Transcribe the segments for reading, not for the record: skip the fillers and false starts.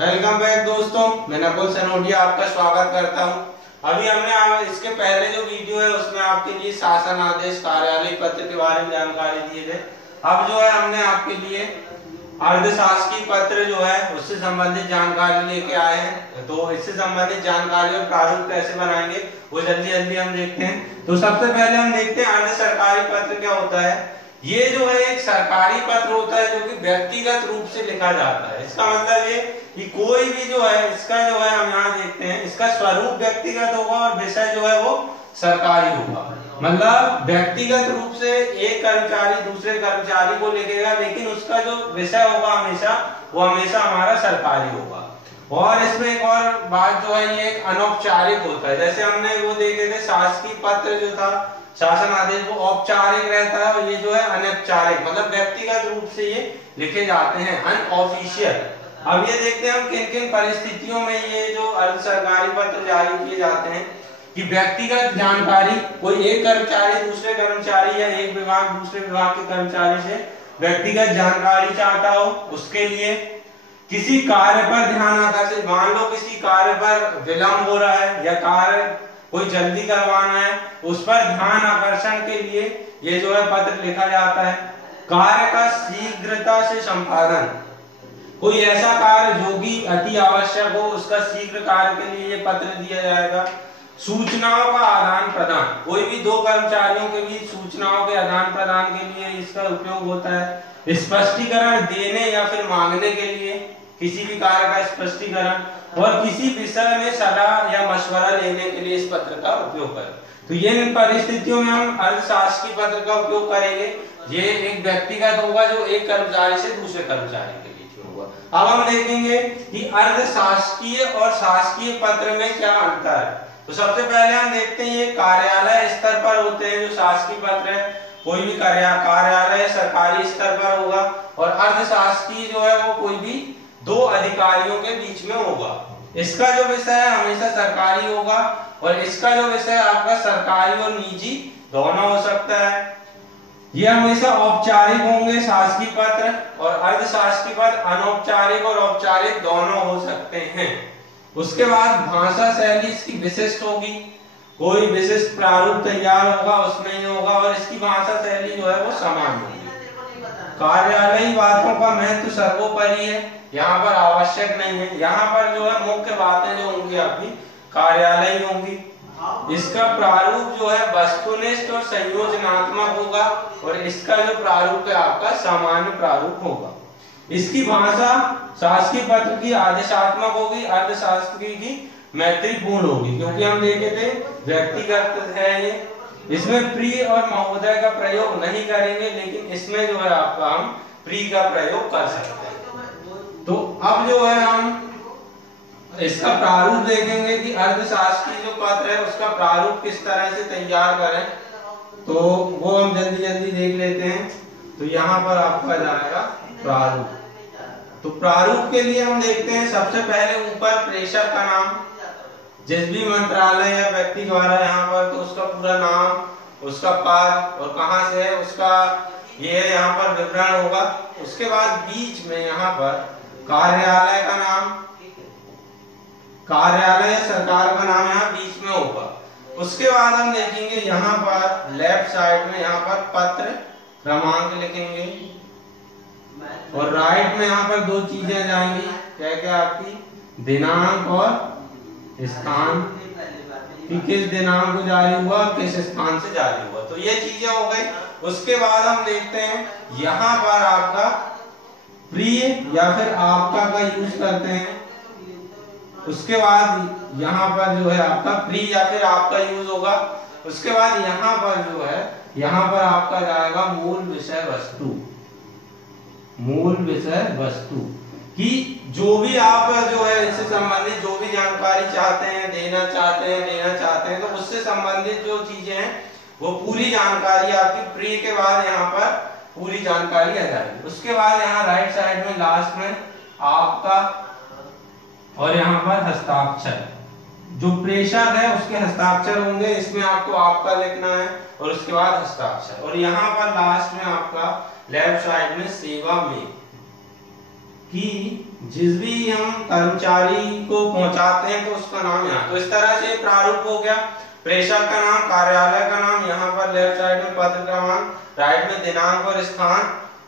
Welcome back दोस्तों, मैं नकुल सनोडिया आपका स्वागत करता हूं। अभी हमने इसके पहले जो वीडियो है उसमें आपके लिए शासन आदेश कार्यालय पत्र के बारे में जानकारी दिए थे। अब जो है हमने आपके लिए अर्धशासकीय पत्र जो है उससे संबंधित जानकारी लेके आए हैं। तो इससे संबंधित जानकारी और प्रारूप कैसे बनाएंगे वो जल्दी जल्दी हम देखते हैं। तो सबसे पहले हम देखते हैं अर्ध सरकारी पत्र क्या होता है। ये जो है एक सरकारी पत्र होता है जो कि व्यक्तिगत रूप से लिखा जाता है। इसका मतलब ये कि कोई भी जो है इसका जो है हम यहाँ देखते हैं इसका स्वरूप व्यक्तिगत होगा और विषय जो है वो सरकारी होगा। मतलब व्यक्तिगत रूप से एक कर्मचारी दूसरे कर्मचारी को लिखेगा, लेकिन उसका जो विषय होगा वो हमेशा हमारा सरकारी होगा। और इसमें एक और बात जो है ये एक अनौपचारिक होता है। जैसे हमने वो देखे थे शासकीय पत्र जो था शासन आदेश वो औपचारिक रहता है और ये जो है अनौपचारिक मतलब व्यक्तिगत रूप से ये लिखे जाते हैं, अनऑफिशियल। अब ये देखते हैं हम किन किन परिस्थितियों में ये जो अर्ध सरकारी पत्र जारी किए जाते हैं कि व्यक्तिगत जानकारी, कोई एक कर्मचारी दूसरे कर्मचारी या एक विभाग दूसरे विभाग के कर्मचारी से व्यक्तिगत जानकारी चाहता हो, उसके लिए किसी कार्य पर ध्यान आकर्षित, मान लो किसी कार्य पर विलंब हो रहा है या कार्य कोई जल्दी करवाना है, उस पर ध्यान आकर्षण के लिए ये जो है पत्र लिखा जाता है। कार्य का शीघ्रता से संपादन, कोई ऐसा कार्य जो कि अति आवश्यक हो उसका शीघ्र कार्य के लिए ये पत्र दिया जाएगा। सूचनाओं का आदान प्रदान, कोई भी दो कर्मचारियों के बीच सूचनाओं के आदान प्रदान के लिए इसका उपयोग होता है। स्पष्टीकरण देने या फिर मांगने के लिए, किसी भी कार्य का स्पष्टीकरण, और किसी विषय में सलाह या मशवरा लेने के लिए इस पत्र का उपयोग करें। तो ये इन परिस्थितियों में हम अर्धशासकीय पत्र का उपयोग करेंगे। ये एक व्यक्तिगत होगा जो एक कर्मचारी से दूसरे कर्मचारी के बीच में होगा। अब हम देखेंगे कि अर्धशासकीय और शासकीय पत्र में क्या अंतर है। तो सबसे पहले हम देखते हैं ये कार्यालय स्तर पर होते हैं जो शासकीय पत्र है, कोई भी कार्यालय सरकारी स्तर पर होगा। और अर्धशासकीय जो है वो कोई भी दो अधिकारियों के बीच में होगा। इसका जो विषय है हमेशा सरकारी होगा और इसका जो विषय आपका सरकारी और निजी दोनों हो सकता है। ये हमेशा औपचारिक होंगे शासकीय पत्र, और अर्धशासकीय पत्र अनौपचारिक और औपचारिक दोनों हो सकते हैं। उसके बाद भाषा शैली इसकी विशिष्ट होगी, कोई विशिष्ट प्रारूप तैयार होगा उसमें ही होगा, और इसकी भाषा शैली जो है वो समान होगी। कार्यालयी बातों का महत्व सर्वोपरि है, यहाँ पर आवश्यक नहीं है। यहाँ पर जो है मुख्य बातें जो होंगी आपकी कार्यालयी होंगी। इसका प्रारूप जो है वस्तुनिष्ठ और संयोजनात्मक होगा, और इसका जो प्रारूप है आपका सामान्य प्रारूप होगा। इसकी भाषा शासकीय पत्र की आदेशात्मक होगी, अर्धशासकीय की मैत्रीपूर्ण होगी, क्योंकि हम देखे थे व्यक्तिगत है ये। इसमें प्रिय और महोदय का प्रयोग नहीं करेंगे, लेकिन इसमें जो है आपका हम प्रिय का प्रयोग कर सकते हैं। तो अब जो है हम इसका प्रारूप देखेंगे कि अर्धशासकीय जो पत्र है उसका प्रारूप किस तरह से तैयार करें, तो वो हम जल्दी जल्दी देख लेते हैं। तो यहाँ पर आपका जाएगा प्रारूप। तो प्रारूप के लिए हम देखते हैं सबसे पहले ऊपर प्रेषक का नाम, जिस भी मंत्रालय या व्यक्ति द्वारा यहाँ पर, तो उसका पूरा नाम, उसका पद और कहाँ से है उसका ये यहाँ पर विवरण होगा। उसके बाद बीच में यहाँ पर कार्यालय का नाम, कार्यालय सरकार का नाम यहाँ बीच में होगा। उसके बाद हम देखेंगे यहाँ पर लेफ्ट साइड में यहाँ पर पत्र क्रमांक लिखेंगे, और राइट में यहाँ पर दो चीजें जाएंगी, क्या क्या आपकी दिनांक और स्थान, कि किस दिनांक को जारी हुआ और किस स्थान से जारी हुआ। तो ये चीजें हो गई। उसके बाद हम देखते हैं यहाँ पर आपका प्रिय या फिर आपका का यूज करते हैं। उसके बाद यहाँ पर जो है आपका प्रिय या फिर आपका यूज होगा। उसके बाद यहाँ पर जो है यहाँ पर आपका जाएगा मूल विषय वस्तु, मूल विषय वस्तु, कि जो भी आप जो है इससे संबंधित जो भी जानकारी चाहते हैं देना चाहते हैं तो उससे संबंधित जो चीजें हैं वो पूरी जानकारी आपकी प्री के बाद यहाँ पर पूरी जानकारी आ जाएगी। उसके बाद यहाँ राइट साइड में लास्ट में आपका और यहाँ पर हस्ताक्षर, जो प्रेषक है उसके हस्ताक्षर होंगे, इसमें आपको आपका लिखना है और उसके बाद हस्ताक्षर। और यहाँ पर लास्ट में आपका लेफ्ट साइड में सेवा में कि जिस भी हम कर्मचारी को पहुंचाते हैं तो उसका नाम यहाँ। तो इस तरह से प्रारूप हो गया। प्रेषक का नाम, कार्यालय का नाम, यहाँ पर लेफ्ट साइड में पत्र क्रमांक, राइट में दिनांक और स्थान,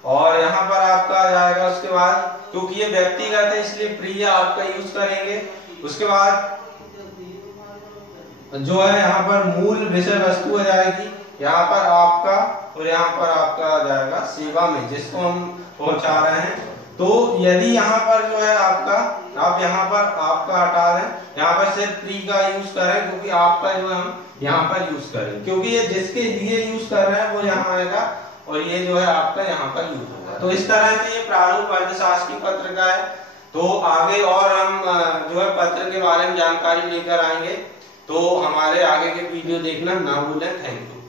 और यहाँ पर आपका आ जाएगा। उसके बाद क्योंकि ये व्यक्तिगत है इसलिए प्रिय आपका यूज करेंगे। उसके बाद जो है यहाँ पर मूल विषय वस्तु आ जाएगी, यहाँ पर आपका, और यहाँ पर आपका आ जाएगा सेवा में जिसको हम पहुंचा रहे हैं। तो यदि यहाँ पर जो है आपका, आप यहाँ पर आपका हटा दें, यहाँ पर सिर्फ प्री का यूज करें क्योंकि आपका जो है हम यहाँ पर यूज करें, क्योंकि ये जिसके लिए यूज कर रहे हैं वो यहाँ आएगा और ये जो है आपका यहाँ पर यूज होगा। तो इस तरह से ये प्रारूप अर्थशास्त्री पत्र का है। तो आगे और हम जो है पत्र के बारे में जानकारी लेकर आएंगे। तो हमारे आगे के वीडियो देखना ना भूलें। Thank you.